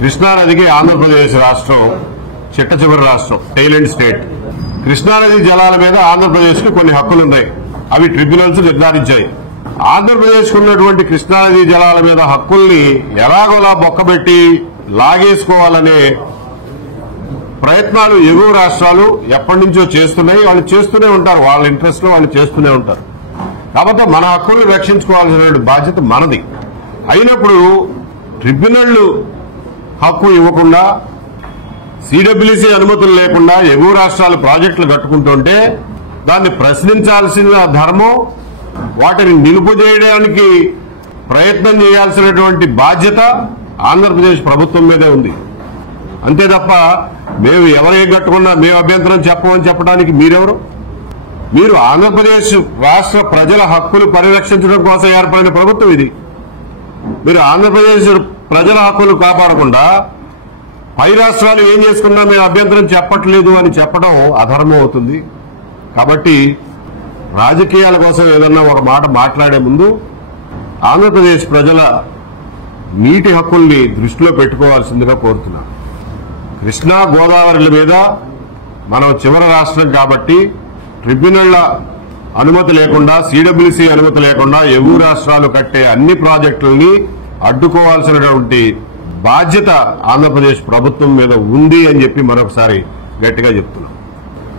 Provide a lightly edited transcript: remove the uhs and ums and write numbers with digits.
కృష్ణానదికి ఆంధ్రప్రదేశ్ రాష్ట్రం చిట్ట చివరి రాష్ట్రం, టైలెండ్ స్టేట్. కృష్ణానది జలాల మీద ఆంధ్రప్రదేశ్ కు కొన్ని హక్కులున్నాయి. అవి ట్రిబ్యునల్స్ నిర్ధారించాయి. ఆంధ్రప్రదేశ్ కు ఉన్నటువంటి కృష్ణానది జలాల మీద హక్కుల్ని ఎలాగోలా బొక్కబెట్టి లాగేసుకోవాలనే ప్రయత్నాలు ఎగువ రాష్ట్రాలు ఎప్పటి నుంచో చేస్తున్నాయి. వాళ్ళు చేస్తూనే ఉంటారు, వాళ్ళ ఇంట్రెస్ట్ లో వాళ్ళు చేస్తూనే ఉంటారు. కాబట్టి మన హక్కుల్ని రక్షించుకోవాల్సిన బాధ్యత మనది. అయినప్పుడు ట్రిబ్యునల్ హక్కు ఇవ్వకుండా, సిడబ్ల్యూసీ అనుమతులు లేకుండా ఎగువ రాష్ట్రాలు ప్రాజెక్టులు కట్టుకుంటుంటే దాన్ని ప్రశ్నించాల్సిన ధర్మం, వాటిని నిలుపుచేయడానికి ప్రయత్నం చేయాల్సినటువంటి బాధ్యత ఆంధ్రప్రదేశ్ ప్రభుత్వం మీదే ఉంది. అంతే తప్ప మేము ఎవరేం కట్టుకున్నా మేము అభ్యంతరం చెప్పమని చెప్పడానికి మీరెవరు? మీరు ఆంధ్రప్రదేశ్ రాష్ట్ర ప్రజల హక్కులు పరిరక్షించడం కోసం ఏర్పడిన ప్రభుత్వం ఇది. మీరు ఆంధ్రప్రదేశ్ ప్రజల హక్కులు కాపాడకుండా పై రాష్ట్రాలు ఏం చేసుకున్నా మేము అభ్యంతరం చెప్పట్లేదు అని చెప్పడం అధర్మం అవుతుంది. కాబట్టి రాజకీయాల కోసం ఏదన్నా ఒక మాట మాట్లాడే ముందు ఆంధ్రప్రదేశ్ ప్రజల నీటి హక్కుల్ని దృష్టిలో పెట్టుకోవాల్సిందిగా కోరుతున్నాను. కృష్ణా గోదావరిల మీద మనం చివరి రాష్ట్రం కాబట్టి ట్రిబ్యునళ్ల అనుమతి లేకుండా, సిడబ్ల్యూసీ అనుమతి లేకుండా ఎగువ రాష్ట్రాలు కట్టే అన్ని ప్రాజెక్టులని అడ్డుకోవాల్సినటువంటి బాధ్యత ఆంధ్రప్రదేశ్ ప్రభుత్వం మీద ఉంది అని చెప్పి మరొకసారి గట్టిగా చెప్తున్నాం.